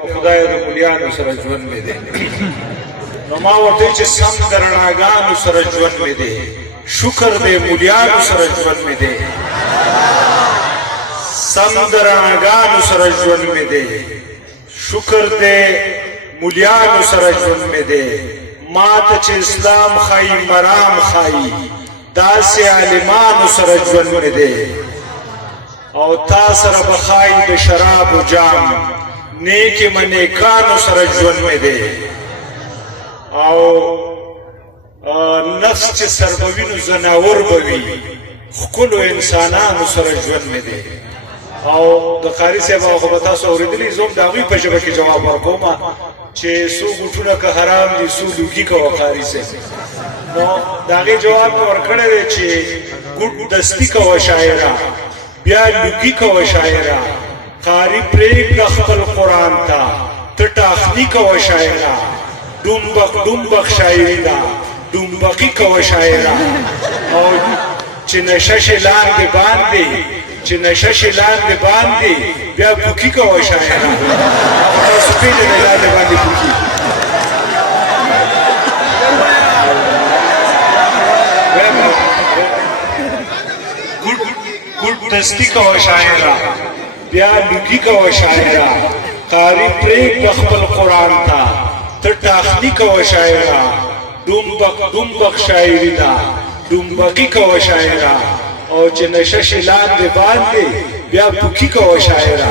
خدای د مولیانو سره ژوند مې دی نو ما ورته چې سم د رڼاګانو سره ژوند مې دی شکر دی مولیانو سره ژوند مې دی سم د رڼاګانو سره ژوند مې دی شکر دی مولیانو سره ژوند مې دی ما ته چې اسلام ښایي مرام ښایي داسې عالمانو سره ژوند مې دی او تا سره به ښایي د شرابو جام نیکی منیکانو سره ژوند مې دی او نفس چې سربوي نو زناور به وي ښکلو انسانانو سره ژوند مې دی او د قاري صاحب خو به تاسو اورېدلي زه هم د هغوی په ژبه کې جواب ورکوم چې څو ګوټونه که حرام دي څو لوګي کوه قاري صاحب نو د هغې جواب مې ورکړی دی چې ګوټ دستي کوه شاعره بیا لوګي کوه شاعره قاری پریږده خپل قرآن ته ته ټاخني کوه شاعره ډومبق ډومبق شاعري ده ډومبقي کوه شاعره او چې نشه شي لاندې باندې چې نشه شي لاندې باندې بیا پوکي کوه شاعره تاسو پېژنئ لاندې باندې پوکي ګوټ دستي کوه شاعره بیا لوګي کوه شاعره قاری پرېږده خپل قرآن ته ته ټاخني کوه شاعره ډومبق ډومبق شاعري ده ډومبقي کوه شاعره او چې نشه شي لاندې باندې بیا پوکي کوه شاعره